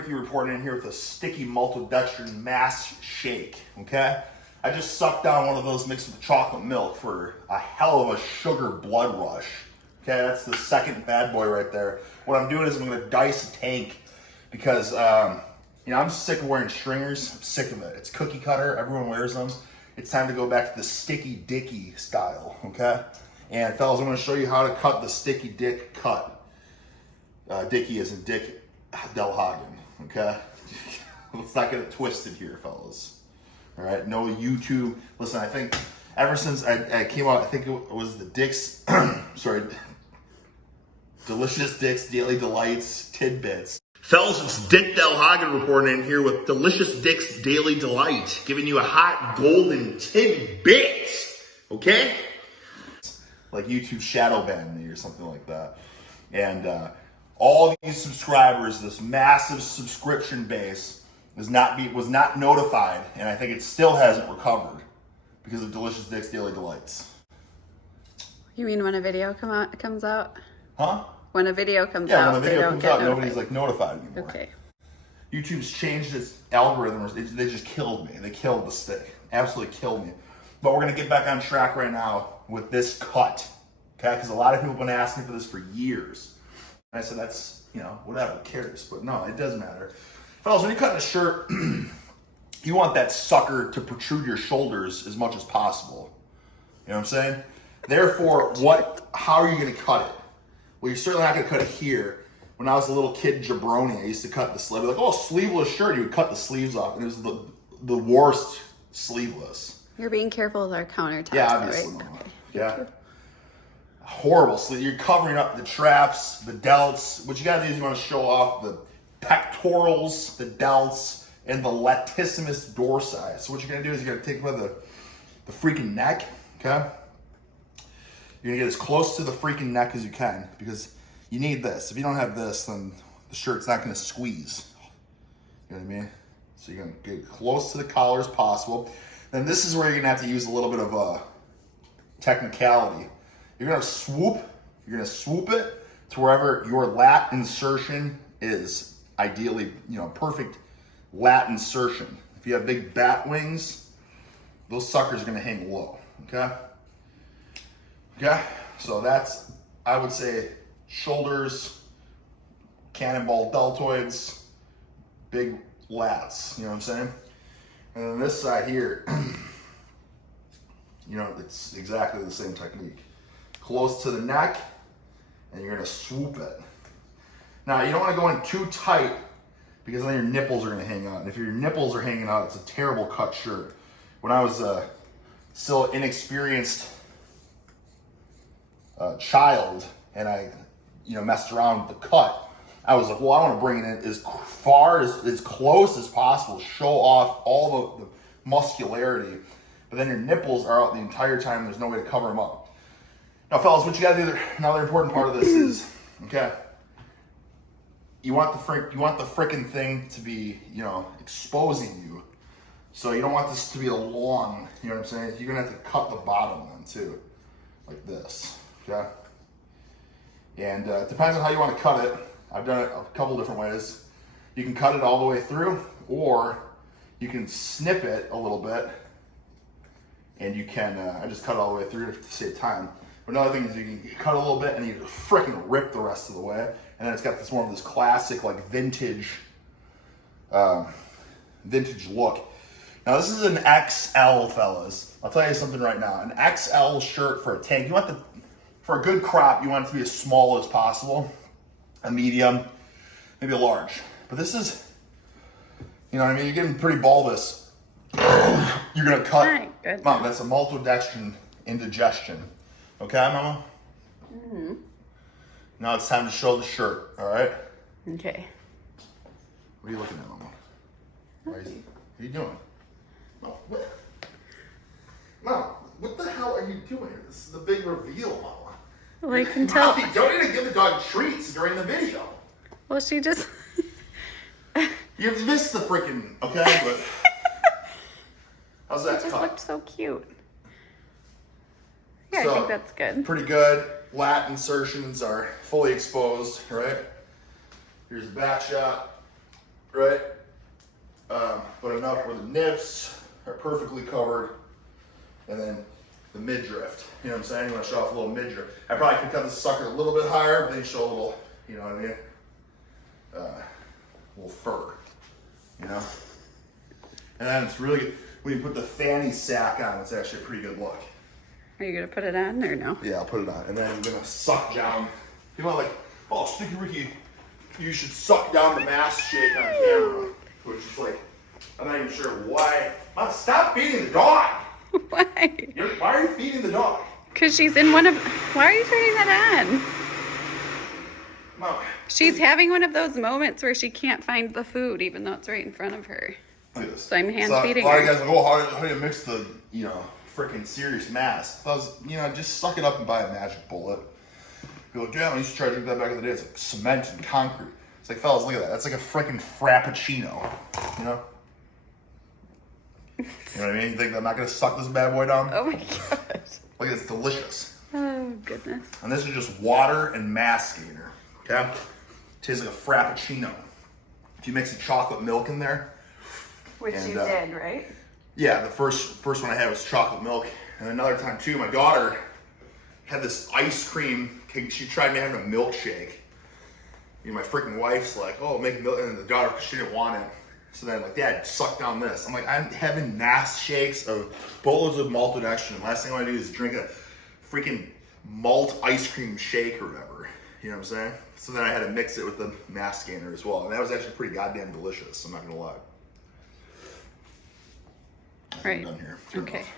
Ricky reporting in here with a sticky maltodextrin mass shake, okay? I just sucked down one of those mixed with chocolate milk for a hell of a sugar blood rush. Okay, that's the second bad boy right there. What I'm doing is I'm gonna dice a tank because, you know, I'm sick of wearing stringers. I'm sick of it. It's cookie cutter, everyone wears them. It's time to go back to the sticky dicky style, okay? And fellas, I'm gonna show you how to cut the sticky dick cut. Dicky is in Dick Del Hagen, okay? Let's not get it twisted here, fellas. All right, no YouTube. Listen, I think ever since I came out, I think it was the Dick's, sorry, Delicious Dick's Daily Delights Tidbits. Fellas, it's Dick Del Hagen reporting in here with Delicious Dick's Daily Delight, giving you a hot golden tidbit, okay? Like YouTube shadow banned me or something like that. And all these subscribers, this massive subscription base, was not notified, and I think it still hasn't recovered because of Delicious Dick's Daily Delights. You mean when a video comes out? Huh? When a video comes out, yeah, when a video comes out, notified. nobody's like notified anymore. Okay. YouTube's changed its algorithm. They just killed me. They killed the stick. Absolutely killed me. But we're gonna get back on track right now with this cut, okay? Because a lot of people have been asking for this for years. And I said, that's, you know, whatever, who cares? But no, it does matter. Fellas, when you're cutting a shirt, you want that sucker to protrude your shoulders as much as possible. You know what I'm saying? Therefore, how are you gonna cut it? Well, you're certainly not gonna cut it here. When I was a little kid jabroni, I used to cut the sleeve. Like, oh, sleeveless shirt, you would cut the sleeves off. And it was the worst sleeveless. You're being careful with our countertops, yeah, obviously. right? Okay. Yeah. Horrible sleeve. You're covering up the traps, the delts. What you gotta do is you wanna show off the pectorals, the delts, and the latissimus dorsi. So what you're gonna do is you're gonna take by the freaking neck, okay? You're gonna get as close to the freaking neck as you can because you need this. If you don't have this, then the shirt's not gonna squeeze. You know what I mean? So you're gonna get close to the collar as possible. Then this is where you're gonna have to use a little bit of technicality. You're gonna swoop it to wherever your lat insertion is. Ideally, you know, perfect lat insertion. If you have big bat wings, those suckers are gonna hang low, okay? Okay, so that's, I would say, shoulders, cannonball deltoids, big lats, you know what I'm saying? And then this side here, you know, it's exactly the same technique. Close to the neck, and you're gonna swoop it. Now, you don't wanna go in too tight because then your nipples are gonna hang out. And if your nipples are hanging out, it's a terrible cut shirt. When I was still inexperienced child and I, you know, messed around with the cut, I was like, well, I want to bring it in as far as close as possible, show off all the muscularity, but then your nipples are out the entire time. There's no way to cover them up. Now, fellas, what you got to do? Another important part of this is, okay, you want the frickin' thing to be, you know, exposing you. So you don't want this to be a long, you know what I'm saying? You're gonna have to cut the bottom then too, like this. Okay, and it depends on how you want to cut it. I've done it a couple different ways. You can cut it all the way through, or you can snip it a little bit, and you can, I just cut it all the way through to save time. But another thing is you can cut a little bit and you just freaking rip the rest of the way, and then it's got this more of this classic, like vintage look. Now this is an XL, fellas. I'll tell you something right now. An XL shirt for a tank. You want for a good crop, you want it to be as small as possible. A medium, maybe a large. But this is, you know what I mean? You're getting pretty bulbous. You're gonna cut. Mom, that's a maltodextrin indigestion. Okay, Mama? Mm-hmm. Now it's time to show the shirt, all right? Okay. What are you looking at, Mama? What are you doing? Mom, what the hell are you doing? This is the big reveal, Mama. Well, I can tell. Mom, don't even give the dog treats during the video. Well, she just... You missed the freaking, okay? But how's that It just cut? looked so cute. Yeah, So, I think that's good. Pretty good. Lat insertions are fully exposed, right? Here's a back shot. right? But enough where the nips are perfectly covered, and then the midriff. You know what I'm saying? You want to show off a little midriff. I probably could cut this sucker a little bit higher, but then show a little, you know what I mean? Little fur, you know? And then it's really good. When you put the fanny sack on, it's actually a pretty good look. Are you gonna put it on or no? Yeah, I'll put it on. And then I'm gonna suck down. You know, like, oh, Sticky Ricky, you should suck down the mask shake on camera. Which is like, I'm not even sure why. Mom, stop feeding the dog! Why? Why are you feeding the dog? Because she's in one of. Why are you turning that on? Mom. She's having one of those moments where she can't find the food, even though it's right in front of her. Look at this. So I'm hand feeding A lot her. of you guys are like, oh, how do you mix the, you know, freaking serious mask? I was, you know, just suck it up and buy a magic bullet. You're like, yeah, I used to try to drink that back in the day. It's like cement and concrete. It's like, fellas, look at that. That's like a freaking frappuccino, you know? You know what I mean? You think I'm not gonna suck this bad boy down? Oh my god. Look, it's delicious. Oh goodness. And this is just water and mask gainer, okay? Tastes like a frappuccino. If you mix some chocolate milk in there. Which And, you did, right? Yeah, the first one I had was chocolate milk. And another time too, my daughter had this ice cream. She tried me having a milkshake. You know, my freaking wife's like, oh, make a milk, and the daughter, she didn't want it. So then, like, Dad, suck down this. I'm like, I'm having mass shakes of boatloads of malted extra. Last thing I want to do is drink a freaking malt ice cream shake or whatever. You know what I'm saying? So then I had to mix it with the mask gainer as well. And that was actually pretty goddamn delicious. I'm not going to lie. Right. I'm done here. Turn it Okay. off.